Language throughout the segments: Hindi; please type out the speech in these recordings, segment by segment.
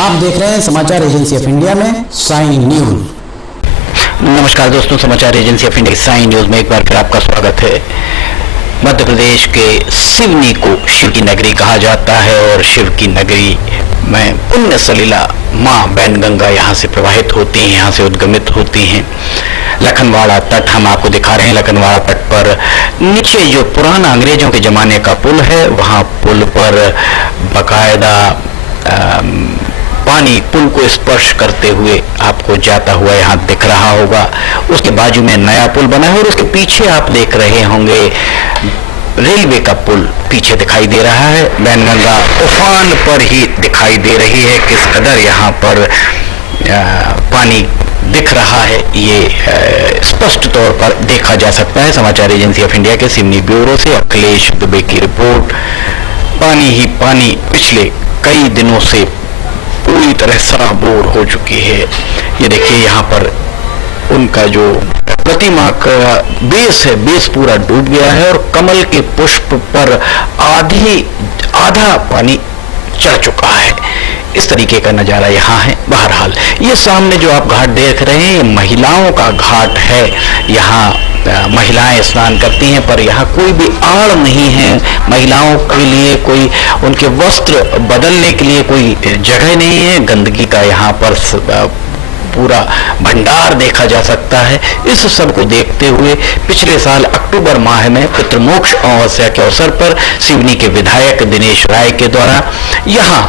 आप देख रहे हैं समाचार एजेंसी ऑफ इंडिया में साइन न्यूज। नमस्कार दोस्तों, Samachar agency of India sign news में एक बार फिर आपका स्वागत है। मध्य प्रदेश के सिवनी को शिव की नगरी कहा जाता है और शिव की नगरी में पुण्य सलीला माँ बैनगंगा यहाँ से प्रवाहित होती हैं, यहाँ से उद्गमित होती हैं। लखनवाड़ा तट हम आपको दिखा रहे हैं। लखनवाड़ा तट पर नीचे जो पुराना अंग्रेजों के ज़माने का पुल है, वहाँ पुल पर बाकायदा पानी पुल को स्पर्श करते हुए आपको जाता हुआ यहाँ दिख रहा होगा। उसके बाजू में नया पुल बना है और उसके पीछे आप देख रहे होंगे रेलवे का पुल पीछे दिखाई दे रहा है। बैनगंगा उफान पर ही दिखाई दे रही है। किस कदर यहाँ पर पानी दिख रहा है ये स्पष्ट तौर पर देखा जा सकता है। समाचार एजेंसी ऑफ इंडिया के सिवनी ब्यूरो से अखिलेश दुबे की रिपोर्ट। पानी ही पानी पिछले कई दिनों से पूरी तरह सराबोर हो चुकी है। ये देखिए यहाँ पर उनका जो प्रतिमा का बेस है, बेस पूरा डूब गया है और कमल के पुष्प पर आधा पानी चढ़ चुका है। इस तरीके का नज़ारा यहाँ है। बहरहाल ये सामने जो आप घाट देख रहे हैं, ये महिलाओं का घाट है। यहाँ महिलाएं स्नान करती हैं, पर यहाँ कोई भी आड़ नहीं है। महिलाओं के लिए कोई उनके वस्त्र बदलने के लिए कोई जगह नहीं है। गंदगी का यहाँ पर पूरा भंडार देखा जा सकता है। इस सब को देखते हुए पिछले साल अक्टूबर माह में पितृमोक्ष अमावस्या के अवसर पर सिवनी के विधायक दिनेश राय के द्वारा यहाँ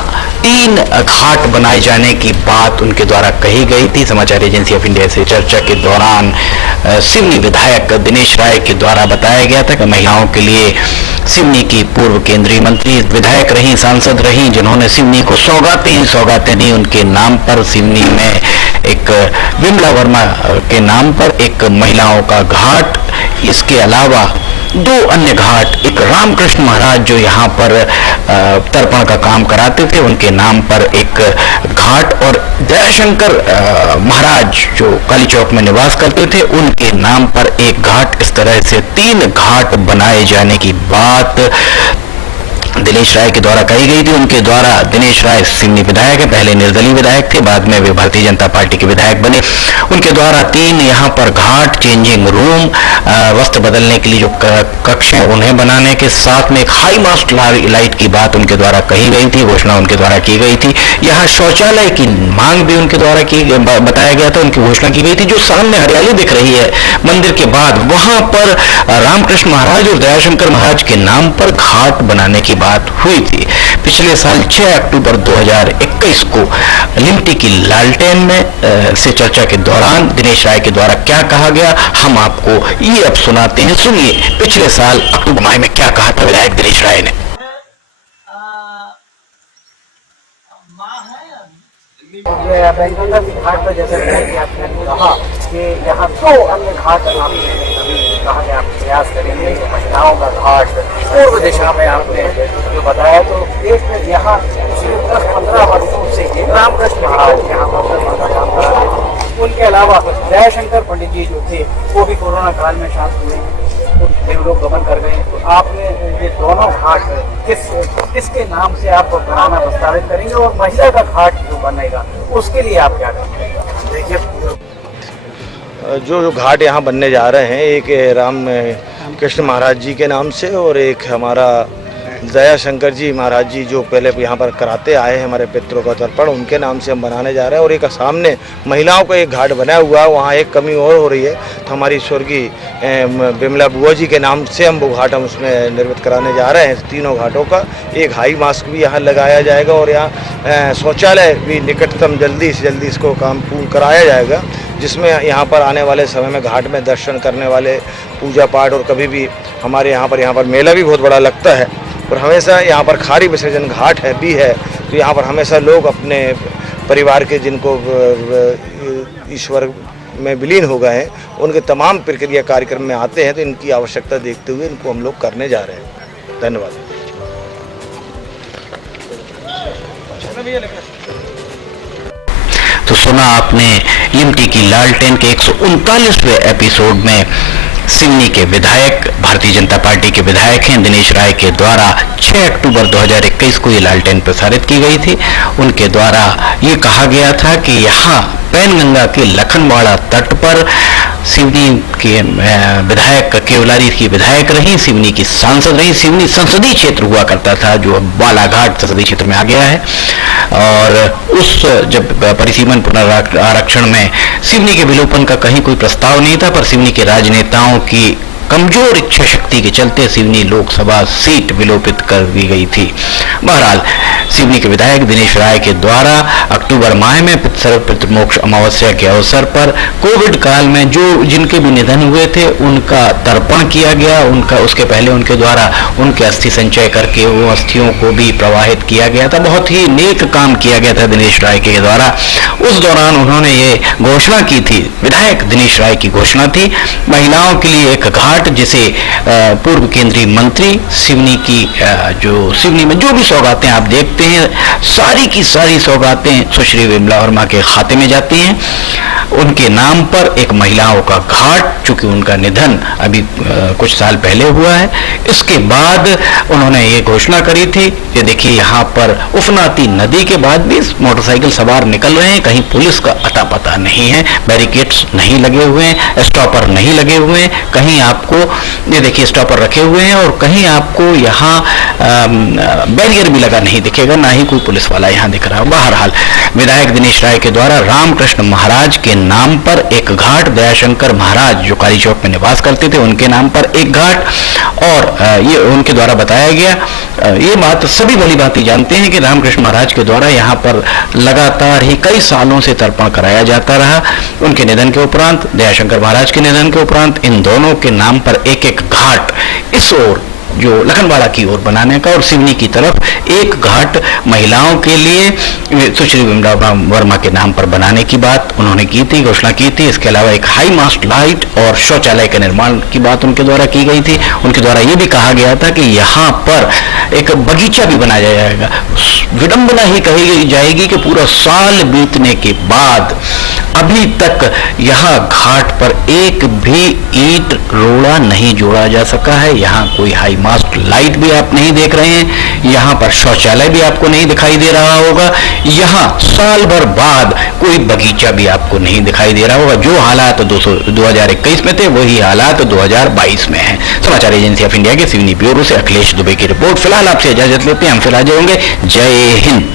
3 घाट बनाए जाने की बात उनके द्वारा कही गई थी। समाचार एजेंसी ऑफ इंडिया से चर्चा के दौरान सिवनी विधायक दिनेश राय के द्वारा बताया गया था कि महिलाओं के लिए सिवनी की पूर्व केंद्रीय मंत्री विधायक रही, सांसद रही, जिन्होंने सिवनी को सौगातें दी, उनके नाम पर सिवनी में एक विमला वर्मा के नाम पर एक महिलाओं का घाट, इसके अलावा 2 अन्य घाट, एक रामकृष्ण महाराज जो यहाँ पर तर्पण का काम कराते थे, उनके नाम पर एक घाट, और दयाशंकर महाराज जो काली चौक में निवास करते थे, उनके नाम पर एक घाट। इस तरह से 3 घाट बनाए जाने की बात दिनेश राय के द्वारा कही गई थी। उनके द्वारा दिनेश राय सिवनी विधायक है, पहले निर्दलीय विधायक थे, बाद में वे भारतीय जनता पार्टी के विधायक बने। उनके द्वारा 3 यहाँ पर घाट, चेंजिंग रूम, वस्त्र बदलने के लिए जो कक्ष हैं उन्हें बनाने के साथ में एक हाई मास्ट लाइट की बात उनके द्वारा कही गई थी, घोषणा उनके द्वारा की गई थी। यहाँ शौचालय की मांग भी उनके द्वारा बताया गया था, उनकी घोषणा की गई थी। जो सामने हरियाली दिख रही है मंदिर के बाद, वहां पर रामकृष्ण महाराज और दयाशंकर महाराज के नाम पर घाट बनाने की बात हुई थी। पिछले साल 6 अक्टूबर 2021 को लिमटी की लालटेन में से चर्चा के दौरान दिनेश राय के द्वारा क्या कहा गया, हम आपको ये अब सुनाते हैं। सुनिए पिछले साल अक्टूबर माह में क्या कहा था विधायक दिनेश राय ने। बैनगंगा की घाट पर जैसे आपने कहा कि यहाँ 2 अन्य घाट आपने कहा कि आप प्रयास करेंगे। महिलाओं का घाट पूर्व दिशा में आपने जो बताया, तो एक यहाँ पिछले 10-15 वर्षों से रामकृष्ण महाराज यहाँ पर काम कर रहे थे। उनके अलावा दयाशंकर पंडित जी जो थे वो भी कोरोना काल में शांत हुए, लोग गमन कर गए। तो आपने ये दोनों घाट किसके नाम से आप बनाना प्रस्तावित करेंगे, और महिला का घाट जो बनेगा उसके लिए आप क्या करेंगे? देखिए, जो घाट यहाँ बनने जा रहे हैं, एक राम कृष्ण महाराज जी के नाम से और एक हमारा दयाशंकर जी महाराज जी जो पहले यहाँ पर कराते आए हैं हमारे पितरों का तर्पण, उनके नाम से हम बनाने जा रहे हैं। और एक सामने महिलाओं का एक घाट बना हुआ है, वहाँ एक कमी और हो रही है, तो हमारी स्वर्गीय विमला बुआ जी के नाम से हम वो घाट हम उसमें निर्मित कराने जा रहे हैं। 3 घाटों का एक हाई मास्क भी यहाँ लगाया जाएगा और यहाँ शौचालय भी निकटतम जल्दी से जल्दी इसको काम पूर्ण कराया जाएगा, जिसमें यहाँ पर आने वाले समय में घाट में दर्शन करने वाले पूजा पाठ, और कभी भी हमारे यहाँ पर मेला भी बहुत बड़ा लगता है और हमेशा यहाँ पर खारी विसर्जन घाट है भी है, तो यहाँ पर हमेशा लोग अपने परिवार के जिनको ईश्वर में विलीन हो गए हैं, उनके तमाम प्रक्रिया कार्यक्रम में आते हैं, तो इनकी आवश्यकता देखते हुए इनको हम लोग करने जा रहे हैं। धन्यवाद। तो सुना आपने लिमटी की लालटेन के 139वें एपिसोड में सिवनी के विधायक, भारतीय जनता पार्टी के विधायक हैं दिनेश राय के द्वारा 6 अक्टूबर 2021 को ये लालटेन प्रसारित की गई थी। उनके द्वारा ये कहा गया था कि यहाँ पैनगंगा के लखनवाड़ा तट पर सिवनी के विधायक केवलारी की विधायक रही, सिवनी की सांसद रही। सिवनी संसदीय क्षेत्र हुआ करता था जो अब बालाघाट संसदीय क्षेत्र में आ गया है। और उस जब परिसीमन पुनरारक्षण में सिवनी के विलोपन का कहीं कोई प्रस्ताव नहीं था, पर सिवनी के राजनेताओं की कमजोर इच्छा शक्ति के चलते सिवनी लोकसभा सीट विलोपित कर दी गई थी। बहरहाल सिवनी के विधायक दिनेश राय के द्वारा अक्टूबर माह में पितृमोक्ष अमावस्या के अवसर पर कोविड काल में जो जिनके भी निधन हुए थे उनका तर्पण किया गया। उसके पहले उनके द्वारा उनके अस्थि संचय करके वो अस्थियों को भी प्रवाहित किया गया था। बहुत ही नेक काम किया गया था दिनेश राय के द्वारा। उस दौरान उन्होंने ये घोषणा की थी, विधायक दिनेश राय की घोषणा थी, महिलाओं के लिए एक घाट जिसे पूर्व केंद्रीय मंत्री सिवनी की सिवनी में जो भी सौगातें आप देखते हैं, सारी की सारी सौगातें सुश्री विमला वर्मा के खाते में जाती हैं। उनके नाम पर एक महिलाओं का घाट, चूंकि उनका निधन अभी कुछ साल पहले हुआ है, इसके बाद उन्होंने ये घोषणा करी थी। ये देखिए यहाँ पर उफनाती नदी के बाद भी मोटरसाइकिल सवार निकल रहे हैं, कहीं पुलिस का अता पता नहीं है, बैरिकेड्स नहीं लगे हुए हैं, स्टॉपर नहीं लगे हुए हैं, कहीं आपको ये देखिए स्टॉपर रखे हुए हैं और कहीं आपको यहाँ बैरियर भी लगा नहीं दिखेगा, ना ही कोई पुलिस वाला यहाँ दिख रहा है। बहरहाल विधायक दिनेश राय के द्वारा रामकृष्ण महाराज के नाम पर एक घाट, दयाशंकर महाराज जो काली चौक में निवास करते थे उनके नाम पर एक घाट, और ये उनके द्वारा बताया गया। ये बात सभी भली भांति जानते हैं कि रामकृष्ण महाराज के द्वारा यहाँ पर लगातार ही कई सालों से तर्पण कराया जाता रहा। उनके निधन के उपरांत, दयाशंकर महाराज के निधन के उपरांत इन दोनों के नाम पर एक एक घाट इस ओर जो लखनवाड़ा की ओर बनाने का और सिवनी की तरफ एक घाट महिलाओं के लिए सुश्री विमला वर्मा के नाम पर बनाने की बात उन्होंने की थी, घोषणा की थी। इसके अलावा एक हाई मास्ट लाइट और शौचालय के निर्माण की बात उनके द्वारा की गई थी। उनके द्वारा ये भी कहा गया था कि यहाँ पर एक बगीचा भी बनाया जाएगा। विडंबना ही कही जाएगी कि पूरा साल बीतने के बाद अभी तक यहाँ घाट पर एक भी ईंट रोड़ा नहीं जोड़ा जा सका है। यहाँ कोई हाई मास्ट लाइट भी आप नहीं देख रहे हैं, यहाँ पर शौचालय भी आपको नहीं दिखाई दे रहा होगा, यहाँ साल भर बाद कोई बगीचा भी आपको नहीं दिखाई दे रहा होगा। जो हालात 2021 में थे वही हालात 2022 में हैं। समाचार एजेंसी ऑफ इंडिया के सिवनी ब्यूरो से अखिलेश दुबे की रिपोर्ट। फिलहाल आपसे इजाजत लेते हैं, हम फिर हाजिर होंगे। जय हिंद।